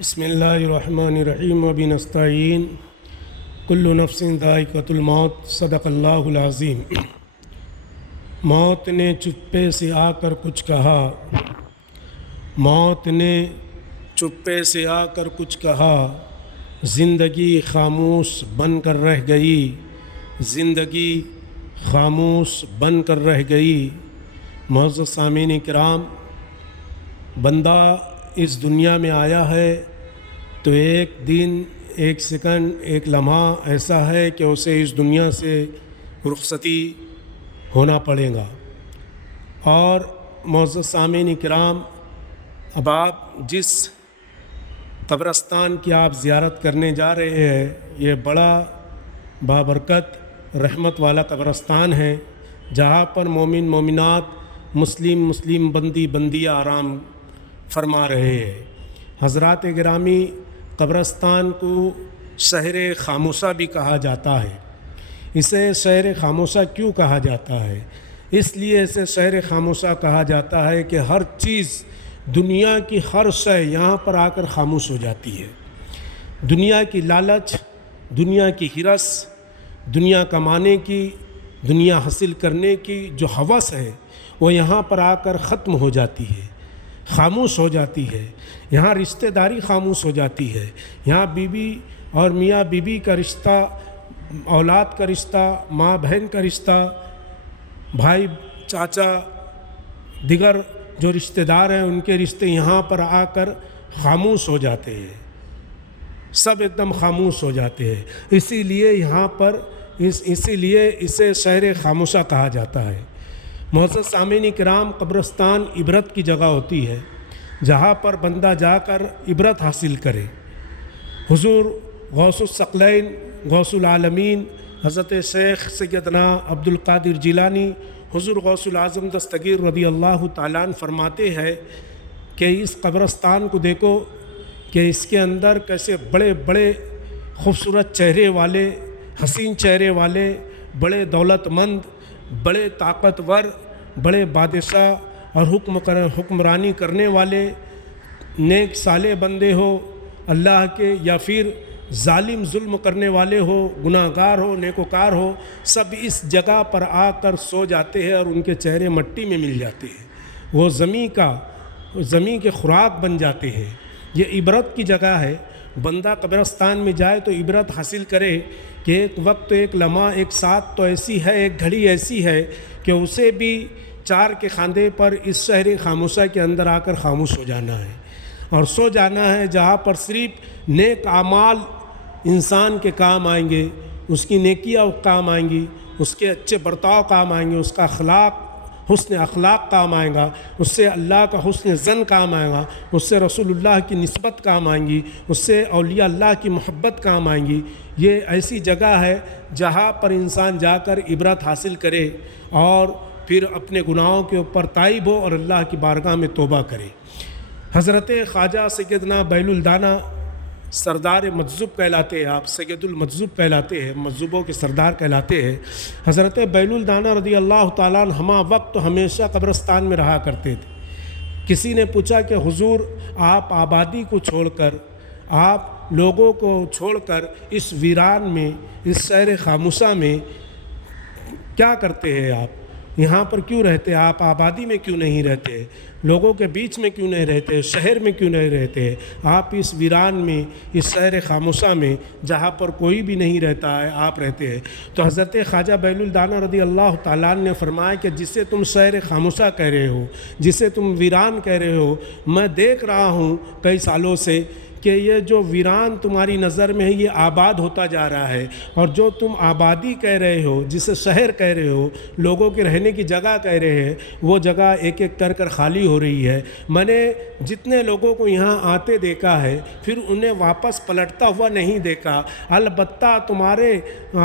بسم اللہ الرحمن الرحیم و نستعین کل نفس ذائقۃ الموت صدق اللہ العظیم۔ موت نے چپے سے آ کر کچھ کہا، موت نے چپے سے آ کر کچھ کہا، زندگی خاموش بن کر رہ گئی، زندگی خاموش بن کر رہ گئی۔ معزز سامعین کرام، بندہ اس دنیا میں آیا ہے تو ایک دن، ایک سیکنڈ، ایک لمحہ ایسا ہے کہ اسے اس دنیا سے رخصتی ہونا پڑے گا۔ اور معزز سامعین کرام، اب آپ جس قبرستان کی آپ زیارت کرنے جا رہے ہیں، یہ بڑا بابرکت رحمت والا قبرستان ہے، جہاں پر مومن مومنات، مسلم بندی بندیاں آرام فرما رہے ہیں۔ حضرات گرامی، قبرستان کو شہر خاموشہ بھی کہا جاتا ہے۔ اسے شہر خاموشہ کیوں کہا جاتا ہے؟ اس لیے اسے شہر خاموشہ کہا جاتا ہے کہ ہر چیز، دنیا کی ہر شے یہاں پر آ کر خاموش ہو جاتی ہے۔ دنیا کی لالچ، دنیا کی ہرس، دنیا کمانے کی، دنیا حاصل کرنے کی جو ہوس ہے، وہ یہاں پر آ کر ختم ہو جاتی ہے، خاموش ہو جاتی ہے۔ یہاں رشتہ داری خاموش ہو جاتی ہے۔ یہاں بیوی اور میاں بیوی کا رشتہ، اولاد کا رشتہ، ماں بہن کا رشتہ، بھائی چاچا، دیگر جو رشتہ دار ہیں، ان کے رشتے یہاں پر آ کر خاموش ہو جاتے ہیں، سب ایک دم خاموش ہو جاتے ہیں۔ اسی لیے یہاں پر اسی لیے اسے شہر خاموشہ کہا جاتا ہے۔ معزز سامعین کرام، قبرستان عبرت کی جگہ ہوتی ہے، جہاں پر بندہ جا کر عبرت حاصل کرے۔ حضور غوث الثقلین، غوث العالمین، حضرت شیخ سیدنا عبد القادر جیلانی، حضور غوث العظم دستگیر رضی اللہ تعالیٰ عنہ فرماتے ہیں کہ اس قبرستان کو دیکھو کہ اس کے اندر کیسے بڑے بڑے خوبصورت چہرے والے، حسین چہرے والے، بڑے دولت مند، بڑے طاقتور، بڑے بادشاہ اور حکمرانی کرنے والے، نیک صالح بندے ہو اللہ کے، یا پھر ظالم ظلم کرنے والے ہو، گناہ گار ہو، نیکوکار ہو، سب اس جگہ پر آ کر سو جاتے ہیں اور ان کے چہرے مٹی میں مل جاتے ہیں۔ وہ زمین کے خوراک بن جاتے ہیں۔ یہ عبرت کی جگہ ہے۔ بندہ قبرستان میں جائے تو عبرت حاصل کرے کہ ایک وقت، ایک لمحہ، ایک ساتھ تو ایسی ہے، ایک گھڑی ایسی ہے کہ اسے بھی چار کے خاندے پر اس شہر خاموشہ کے اندر آ کر خاموش ہو جانا ہے اور سو جانا ہے، جہاں پر صرف نیک اعمال انسان کے کام آئیں گے، اس کی نیکیاں کام آئیں گی، اس کے اچھے برتاؤ کام آئیں گے، اس کا حسن اخلاق کام آئے گا، اس سے اللہ کا حسن ظن کام آئے گا، اس سے رسول اللہ کی نسبت کام آئیں گی، اس سے اولیاء اللہ کی محبت کام آئیں گی۔ یہ ایسی جگہ ہے جہاں پر انسان جا کر عبرت حاصل کرے اور پھر اپنے گناہوں کے اوپر تائب ہو اور اللہ کی بارگاہ میں توبہ کرے۔ حضرت خواجہ سیدنا بیل الدانہ سردار مجذوب کہلاتے ہیں، آپ سید المجذوب کہلاتے ہیں، مجذوبوں کے سردار کہلاتے ہیں۔ حضرت بیل الدانہ رضی اللہ تعالیٰ عنہ ہمہ وقت ہمیشہ قبرستان میں رہا کرتے تھے۔ کسی نے پوچھا کہ حضور، آپ آبادی کو چھوڑ کر، آپ لوگوں کو چھوڑ کر اس ویران میں، اس شہر خاموشہ میں کیا کرتے ہیں؟ آپ یہاں پر کیوں رہتے؟ آپ آبادی میں کیوں نہیں رہتے؟ لوگوں کے بیچ میں کیوں نہیں رہتے؟ شہر میں کیوں نہیں رہتے؟ آپ اس ویران میں، اس شہر خاموشہ میں جہاں پر کوئی بھی نہیں رہتا ہے، آپ رہتے ہیں۔ تو حضرت خواجہ بیل الدانہ رضی اللہ تعالیٰ عنہ نے فرمایا کہ جسے تم شہر خاموشہ کہہ رہے ہو، جسے تم ویران کہہ رہے ہو، میں دیکھ رہا ہوں کئی سالوں سے کہ یہ جو ویران تمہاری نظر میں ہے، یہ آباد ہوتا جا رہا ہے، اور جو تم آبادی کہہ رہے ہو، جسے شہر کہہ رہے ہو، لوگوں کے رہنے کی جگہ کہہ رہے ہیں، وہ جگہ ایک ایک کر خالی ہو رہی ہے۔ میں نے جتنے لوگوں کو یہاں آتے دیکھا ہے، پھر انہیں واپس پلٹتا ہوا نہیں دیکھا۔ البتہ تمہارے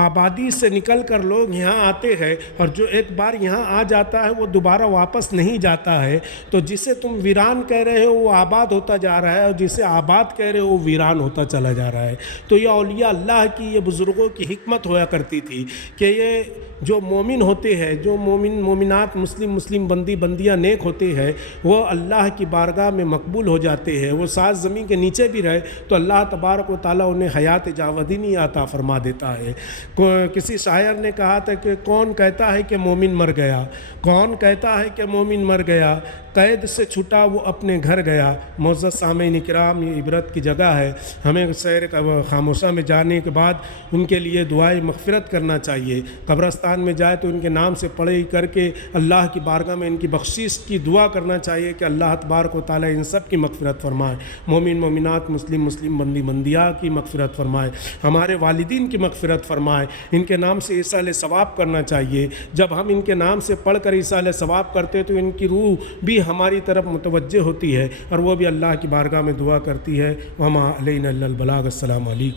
آبادی سے نکل کر لوگ یہاں آتے ہیں، اور جو ایک بار یہاں آ جاتا ہے وہ دوبارہ واپس نہیں جاتا ہے۔ تو جسے تم ویران کہہ رہے ہو وہ آباد ہوتا جا رہا ہے، اور جسے آباد کہہ رہے ہو وہ ویران ہوتا چلا جا رہا ہے۔ تو یہ اولیاء اللہ کی، یہ بزرگوں کی حکمت ہوا کرتی تھی کہ یہ جو مومن ہوتے ہیں، جو مومنات مسلم بندی بندیاں نیک ہوتے ہیں، وہ اللہ کی بارگاہ میں مقبول ہو جاتے ہیں۔ وہ 7 زمین کے نیچے بھی رہے تو اللہ تبارک و تعالیٰ انہیں حیات جاودینی عطا فرما دیتا ہے۔ کسی شاعر نے کہا تھا کہ کون کہتا ہے کہ مومن مر گیا، کون کہتا ہے کہ مومن مر گیا، قید سے چھٹا وہ اپنے گھر گیا۔ معزز سامعین کرام، یہ عبرت کی جگہ ہے، ہمیں سیر خاموشہ میں جانے کے بعد ان کے لیے دعائے مغفرت کرنا چاہیے۔ قبرستان میں جائے تو ان کے نام سے پڑھے کر کے اللہ کی بارگاہ میں ان کی بخشش کی دعا کرنا چاہیے کہ اللہ تبارک و تعالیٰ ان سب کی مغفرت فرمائے، مومن مومنات مسلم بندی بندیاں کی مغفرت فرمائے، ہمارے والدین کی مغفرت فرمائے۔ ان کے نام سے ایصال ثواب کرنا چاہیے۔ جب ہم ان کے نام سے پڑھ کر ایصال ثواب کرتے تو ان کی روح بھی ہماری طرف متوجہ ہوتی ہے اور وہ بھی اللہ کی بارگاہ میں دعا کرتی ہے۔ وما علینا الا البلاغ۔ السلام علیکم۔